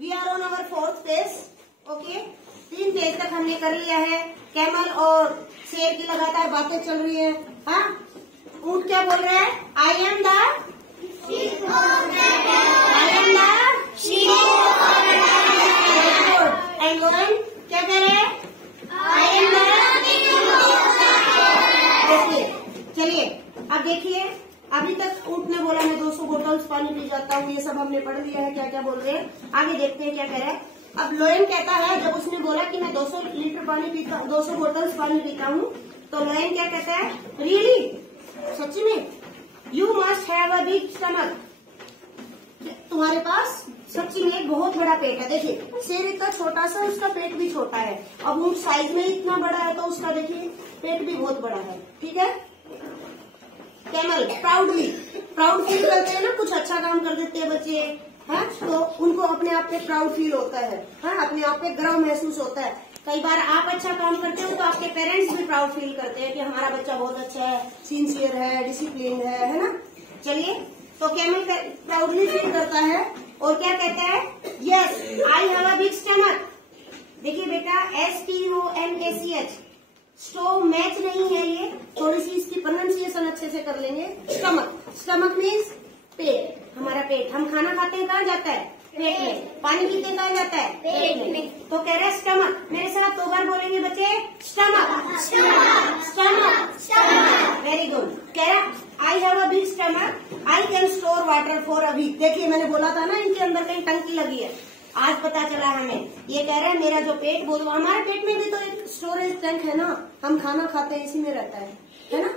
We are on our 4th page. Okay, 3 page तक हमने कर लिया है। कैमल और शेर की लगातार बातें चल रही है। हाँ, ऊंट क्या बोल रहा है? आई एम द एंड लोयन क्या कह रहे हैं? I am the. चलिए अब देखिए, अभी तक ऊंट ने बोला मैं 200 बोतल्स पानी पी जाता हूँ, ये सब हमने पढ़ लिया है क्या क्या बोल रहे हैं। आगे देखते हैं क्या कह रहे हैं। अब लोयन कहता है, जब उसने बोला कि मैं 200 लीटर पानी पीता हूँ, 200 बोतल्स पानी पीता हूँ, तो लोयन क्या कहता है? रियली, सच्ची में? You must have a big stomach. तुम्हारे पास सच्ची में बहुत बड़ा पेट है। देखिए, शेर इतना छोटा सा, उसका पेट भी छोटा है। अब ऊंट साइज में इतना बड़ा है तो उसका देखिए पेट भी बहुत बड़ा है। ठीक है। कैमल प्राउड फील करते हैं ना, कुछ अच्छा काम कर देते हैं बच्चे, है तो उनको अपने आप पे प्राउड फील होता है। हाँ, अपने आप पे गर्व महसूस होता है। कई बार आप अच्छा काम करते हो तो आपके पेरेंट्स भी प्राउड फील करते हैं कि हमारा बच्चा बहुत अच्छा है, सिंसियर है, डिसिप्लिन है ना। चलिए, तो कैमल प्राउडली फील करता है और क्या कहता है? Yes I have a big stomach. देखिए बेटा, STOMACH, स्टो मैच नहीं है ये, थोड़ी सी इसकी प्रोनाउंसिएशन अच्छे से कर लेंगे। स्टमक मीन्स पेट, हमारा पेट। हम खाना खाते हैं कहाँ जाता है? पेट में। पानी पीते हैं कहाँ जाता है? पेट में। तो कह रहे हैं स्टमक। मेरे साथ 2 बार बोलेंगे बच्चे, स्टमक स्टमक। Very good. कह रहा I have a big stomach, I can store water for a week. देखिए, मैंने बोला था ना इनके अंदर कहीं टंकी लगी है, आज पता चला हमें। ये कह रहा है मेरा जो पेट, बोल हमारे पेट में भी तो एक स्टोरेज टैंक है ना, हम खाना खाते हैं इसी में रहता है ना।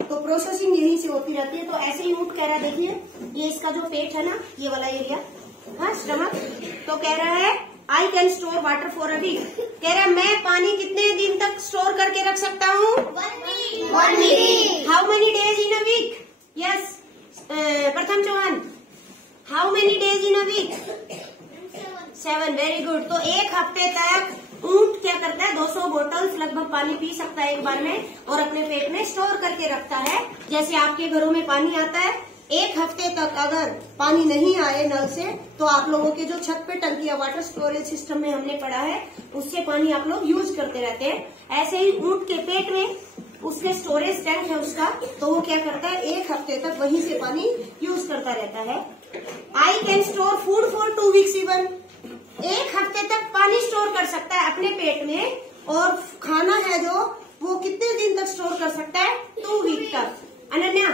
तो प्रोसेसिंग यहीं से होती रहती है। तो ऐसे ही ऊंट कह रहा है, देखिए ये इसका जो पेट है ना, ये वाला एरिया, हाँ स्टमक, तो कह रहा है I can store water for a week. कह रहा है मैं पानी कितने दिन तक स्टोर करके रख सकता हूँ? 1 week. How many days in a week? Yes, Pratham Chauhan, how many days in a week? 7। Very good. तो 1 हफ्ते तक ऊंट क्या करता है? 200 बोतल्स लगभग पानी पी सकता है एक बार में और अपने पेट में स्टोर करके रखता है। जैसे आपके घरों में पानी आता है, 1 हफ्ते तक अगर पानी नहीं आए नल से, तो आप लोगों के जो छत पे टंकी है, वाटर स्टोरेज सिस्टम में हमने पढ़ा है, उससे पानी आप लोग यूज करते रहते हैं। ऐसे ही ऊंट के पेट में उसके स्टोरेज टैंक है उसका, तो वो क्या करता है? 1 हफ्ते तक वहीं से पानी यूज करता रहता है। I can store food for 2 weeks even. 1 हफ्ते तक पानी स्टोर कर सकता है अपने पेट में, और खाना है जो वो कितने दिन तक स्टोर कर सकता है? 2 वीक तक। Ananya,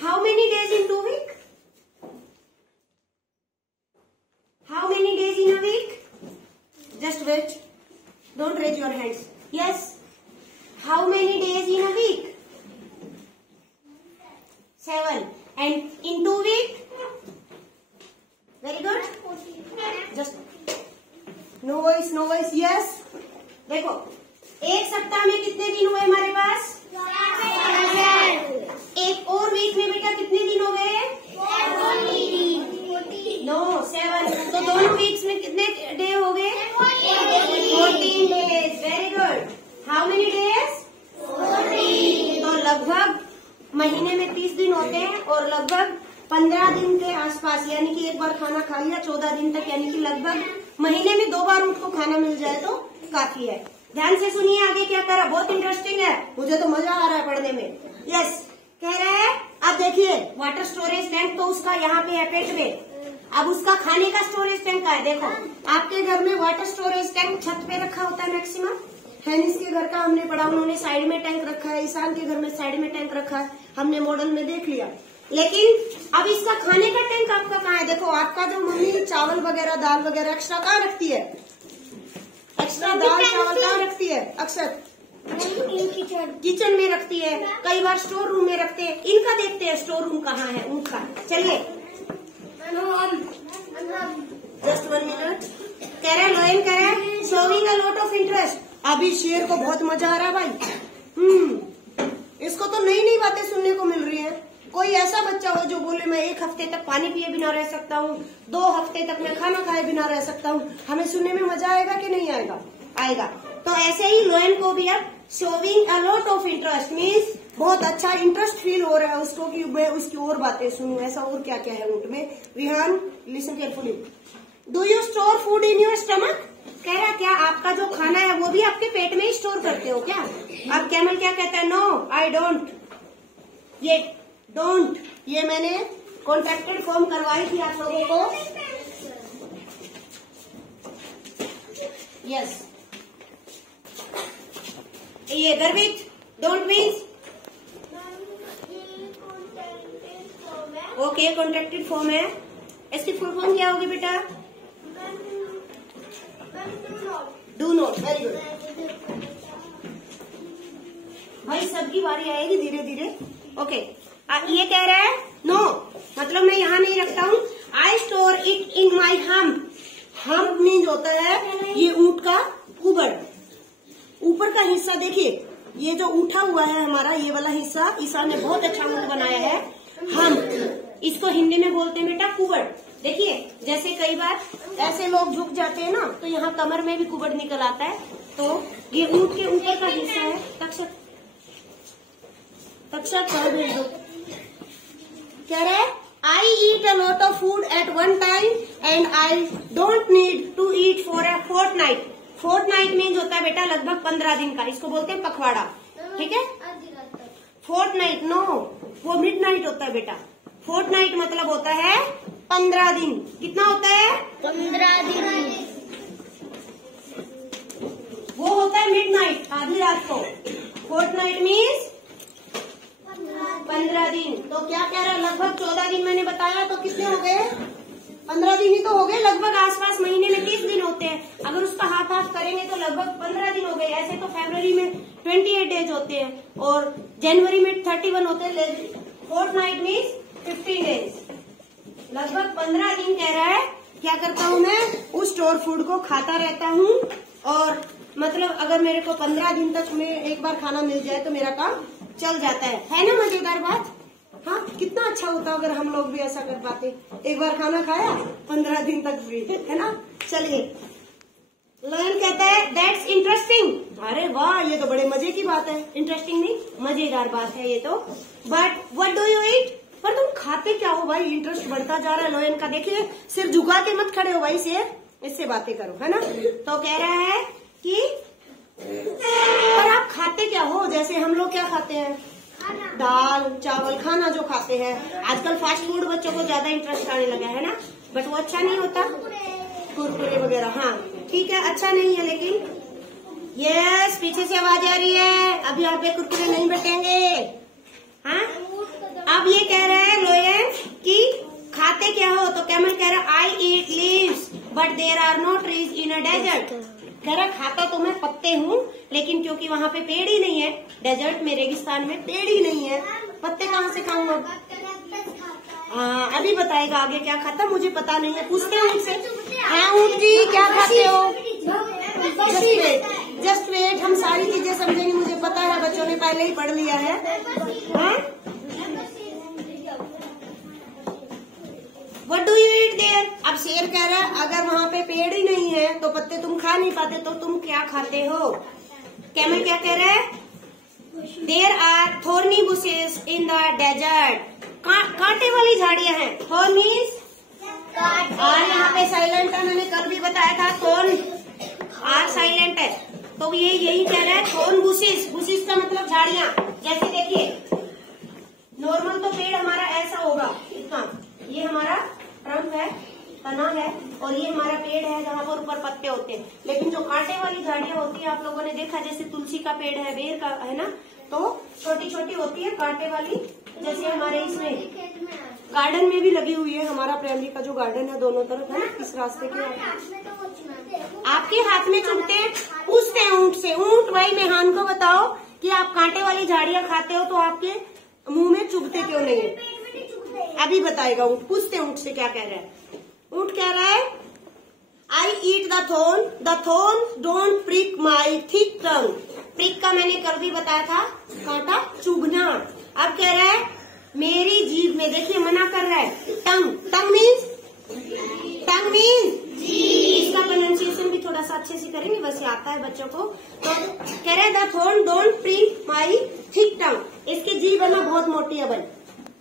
how many days in 2 week? How many days in a week? Just wait, don't raise your hands. Yes, how many days in a week? 7। And in 2 week? Very good. Just no voice. Yes, देखो 1 सप्ताह में कितने दिन हुए हमारे पास? 7। एक और week में बेटा कितने दिन हो गए? 14। 7। तो दोनों वीक्स में कितने डे हो गए? 14 days. Very good. How many days? 14। तो लगभग महीने में 30 दिन होते हैं और लगभग 15 दिन के आसपास, यानी कि एक बार खाना खा लिया 14 दिन तक, यानी कि लगभग महीने में 2 बार उनको खाना मिल जाए तो काफी है। ध्यान से सुनिए आगे क्या कर रहा है, बहुत इंटरेस्टिंग है, मुझे तो मजा आ रहा है पढ़ने में। यस, कह रहा है अब देखिए वाटर स्टोरेज टैंक तो उसका यहाँ पे है पेट में। अब उसका खाने का स्टोरेज टैंक का है। देखो आपके घर में वाटर स्टोरेज टैंक छत पे रखा होता है मैक्सिमम। हैनिस के घर का हमने पढ़ा, उन्होंने साइड में टैंक रखा है। ईशान के घर में साइड में टैंक रखा है, हमने मॉडल में देख लिया। लेकिन अब इसका खाने का टैंक आपका कहाँ है? देखो आपका जो मम्मी चावल वगैरह, दाल वगैरह एक्स्ट्रा कहाँ रखती है? एक्स्ट्रा दाल चावल कहाँ रखती है? अक्सर किचन में रखती है, कई बार स्टोर रूम में रखते हैं। इनका देखते हैं स्टोर रूम कहाँ है उनका। चलिए जस्ट 1 मिनट। कह रहे लोयन कह रहे showing a lot of interest. अभी शेर को बहुत मजा आ रहा है भाई। इसको तो नई नई बातें सुनने को मिल रही है। कोई ऐसा बच्चा हो जो बोले मैं 1 हफ्ते तक पानी पिए बिना रह सकता हूँ, 2 हफ्ते तक मैं खाना खाए बिना रह सकता हूँ, हमें सुनने में मजा आएगा कि नहीं आएगा? आएगा। तो ऐसे ही लोयन को भी अब showing a lot of interest means बहुत अच्छा इंटरेस्ट फील हो रहा है उसको कि मैं उसकी और बातें सुनूं। ऐसा और क्या क्या है ऊँट में? Vihan listen carefully. Do you store food in your stomach? कह रहा क्या आपका जो खाना है वो भी आपके पेट में ही स्टोर करते हो क्या? अब कैमल क्या कहता है? No I don't. ये डोंट ये मैंने कॉन्ट्रैक्टेड फॉर्म करवाई थी आप लोगों को। यस ये गर्वित don't means okay contracted form है। इसकी फुल फॉर्म क्या होगी बेटा? Do not. वेरी गुड भाई सबकी बारी आएगी धीरे धीरे। ओके ये कह रहा है नो मतलब मैं यहाँ नहीं रखता हूँ। I store it in my hump. Hump means होता है ये ऊंट का कुबड़। ऊपर का हिस्सा देखिए ये जो उठा हुआ है हमारा ये वाला हिस्सा ईसा ने बहुत अच्छा ऊंट बनाया है। हम्प इसको हिंदी में बोलते हैं बेटा कुबड़। देखिए जैसे कई बार ऐसे लोग झुक जाते हैं ना तो यहाँ कमर में भी कुबड़ निकल आता है। तो ये ऊंट के ऊपर का हिस्सा है। तक्षक भेज दो। कह रहे I eat a lot of food at one time and I don't need to eat for a fortnight. Fortnight means होता है बेटा लगभग 15 दिन का। इसको बोलते हैं पखवाड़ा। ठीक है फोर्टनाइट नो वो मिडनाइट होता है बेटा। फोर्टनाइट मतलब होता है 15 दिन। कितना होता है? 15 दिन। वो होता है मिडनाइट आधी रात को। फोर्टनाइट मीन्स 15 दिन। तो क्या कह रहा है? लगभग 14 दिन मैंने बताया तो कितने हो गए? 15 दिन ही तो हो गए। लगभग आसपास महीने में 30 दिन होते हैं। अगर उसका हाफ हाफ करेंगे तो लगभग 15 दिन हो गए। ऐसे तो फरवरी में 28 डेज होते हैं और जनवरी में 31 होते हैं। Fortnight means 15 days. लगभग 15 दिन कह रहा है क्या करता हूँ मैं? उस स्टोर फूड को खाता रहता हूँ और मतलब अगर मेरे को 15 दिन तक में एक बार खाना मिल जाए तो मेरा काम चल जाता है ना? मजेदार बात। हाँ कितना अच्छा होता अगर हम लोग भी ऐसा कर पाते। एक बार खाना खाया 15 दिन तक फ्री है ना? चलिए लोयन कहता है दैट्स इंटरेस्टिंग। अरे वाह ये तो बड़े मजे की बात है। इंटरेस्टिंग नहीं मजेदार बात है ये तो। But what do you eat? पर तुम खाते क्या हो भाई? इंटरेस्ट बढ़ता जा रहा है लोयन का। देखिए सिर्फ झुका के मत खड़े हो भाई से इससे बातें करो है ना? तो कह रहा है कि पर आप खाते क्या हो? जैसे हम लोग क्या खाते हैं? दाल चावल खाना जो खाते हैं। आजकल फास्ट फूड बच्चों को ज्यादा इंटरेस्ट आने लगा है ना? बट वो अच्छा नहीं होता। कुरकुरे वगैरह हाँ ठीक है अच्छा नहीं है लेकिन यस पीछे से आवाज आ रही है। अब यहाँ पे कुरकुरे नहीं बटेंगे। हाँ अब ये कह रहा है लोयन कि खाते क्या हो? तो कैमल कह रहा है I eat leaves but there are no trees in a desert. कह रहा खाता तो मैं पत्ते हूँ लेकिन क्योंकि वहाँ पे पेड़ ही नहीं है। डेजर्ट में रेगिस्तान में पेड़ ही नहीं है पत्ते कहाँ से खाऊंगा? अभी बताएगा आगे क्या खाता मुझे पता नहीं है। पूछते हैं ऊँट से। हाँ ऊँट जी क्या खाते हो? जस्ट वेट हम सारी चीजें समझेंगे। मुझे पता है बच्चों ने पहले ही पढ़ लिया है। What do you eat there? अब शेर कह रहा है अगर वहाँ पे पेड़ ही नहीं है तो पत्ते तुम खा नहीं पाते तो तुम क्या खाते हो? कैमल क्या कह रहा है? There are thorny bushes in the desert. कांटे वाली झाड़ियां हैं। थोर्न मीन्स आर यहाँ पे साइलेंट है। मैंने कल भी बताया था थोर्न आर साइलेंट है। तो ये यही कह रहा है थोर्न बुशेस। बुशेस का मतलब झाड़ियां। जैसे देखिए नॉर्मल तो पेड़ हमारा ऐसा होगा इतना। ये हमारा ट्रंक है तना है और ये हमारा पेड़ है जहाँ पर ऊपर पत्ते होते हैं। लेकिन जो कांटे वाली झाड़ियां होती है आप लोगों ने देखा जैसे तुलसी का पेड़ है बेर का है ना तो छोटी छोटी होती है कांटे वाली। जैसे हमारे इसमें गार्डन में भी लगी हुई है। हमारा प्राइमरी का जो गार्डन है दोनों तरफ है ना इस रास्ते के। आपके हाथ में चुभते हैं? पूछते हैं ऊँट से। ऊँट भाई मेहमान को बताओ कि आप कांटे वाली झाड़ियां खाते हो तो आपके मुंह में चुभते क्यों नहीं है? अभी बताएगा ऊँट। पूछते ऊँट से क्या कह रहा है। ऊँट कह रहा है I eat the thorn don't prick my thick tongue. Prick का मैंने कल भी बताया था कांटा चुभना। अब कह रहा है मेरी जीभ में देखिए मना कर रहा है टंग मीन्स इसका प्रोनाउंसिएशन भी थोड़ा सा अच्छे से करेंगे वैसे आता है बच्चों को। तो कह रहे the thorn don't prick my thick tongue. इसकी जीभ है ना बहुत मोटी है बन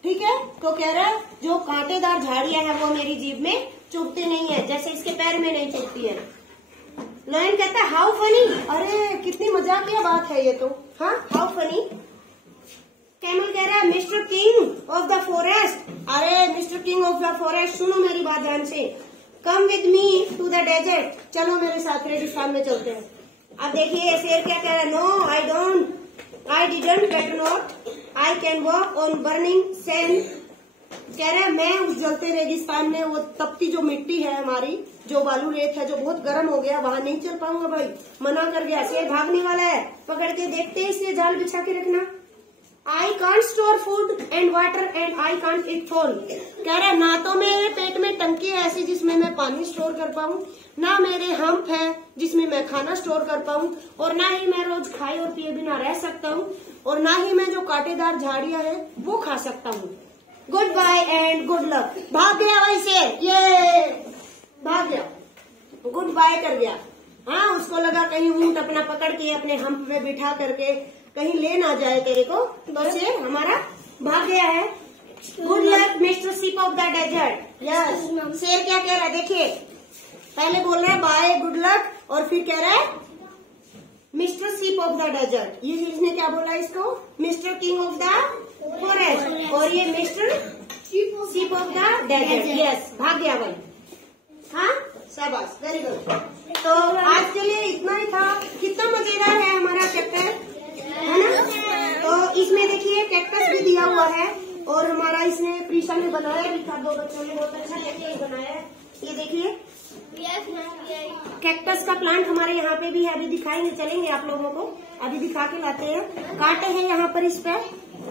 ठीक है। तो कह रहा है जो कांटेदार झाड़ियां हैं वो मेरी जीभ में चुभते नहीं है। जैसे इसके पैर में नहीं चुभती है। लायन कहता है हाउ फनी, अरे कितनी मजाकिया बात है ये तो। हाँ, हाउ फनी। कैमल कह रहा है mister king of the forest, अरे mister king of the forest सुनो मेरी बात ध्यान से, come with me to the desert, चलो मेरे साथ रेगिस्तान में चलते हैं। अब देखिए शेर क्या कह रहा है, no I don't, I didn't get not, I can walk on burning sand. कह रहा है मैं उस जलते रेगिस्तान में, वो तपती जो मिट्टी है हमारी, जो बालू रेत है जो बहुत गर्म हो गया, वहां नहीं चल पाऊंगा भाई, मना कर गया। शेर भागने वाला है, पकड़ के देखते हैं, इसलिए जाल बिछा के रखना। I can't store food and water and I can't it fall. कह रहा है ना तो मेरे पेट में टंकी है ऐसी जिसमें मैं पानी स्टोर कर पाऊं, ना मेरे हम्प है जिसमें मैं खाना स्टोर कर पाऊं, और ना ही मैं रोज खाए और पिए बिना रह सकता हूं, और ना ही मैं जो कांटेदार झाड़ियां हैं वो खा सकता हूं। Good bye and good luck. भाग गया भाई शेर, ये भाग गया, गुड बाय कर गया। हाँ, उसको लगा कहीं ऊंट अपना पकड़ के अपने हम्प में बिठा करके कहीं ले ना जाए तेरे को, तो शेर हमारा भाग गया है। Good luck mister sheep of the desert. Yes, शेर क्या कह रहा है देखिए, पहले बोल रहा है बाय गुड लक और फिर कह रहा है mister sheep of the desert. ये इसने क्या बोला इसको, mister king of the forest, और ये mister sheep of the desert. Yes, भाग गया भाई। हाँ, शाबाश, वेरी गुड। तो आज के लिए इतना ही था। कितना मजेदार है हमारा चैप्टर, है ना। तो इसमें देखिए कैक्टस भी दिया हुआ है, और हमारा इसने प्रीशा ने बनाया भी था, 2 बच्चों ने बहुत अच्छा कैक्टस बनाया है। ये देखिए कैक्टस का प्लांट हमारे यहाँ पे भी है, अभी दिखाएंगे, चलेंगे आप लोगों को, अभी दिखा के लाते हैं। कांटे हैं यहाँ पर इस पे,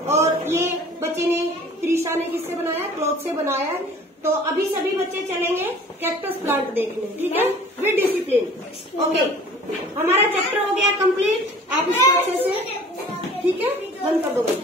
और ये बच्चे ने, त्रिशा ने किससे बनाया, क्लॉथ से बनाया। तो अभी सभी बच्चे चलेंगे कैक्टस प्लांट देखने, ठीक है, विद डिसिप्लिन। ओके, हमारा चैप्टर हो गया कंप्लीट। आप इसको अच्छे से, ठीक है, बंद कर दो।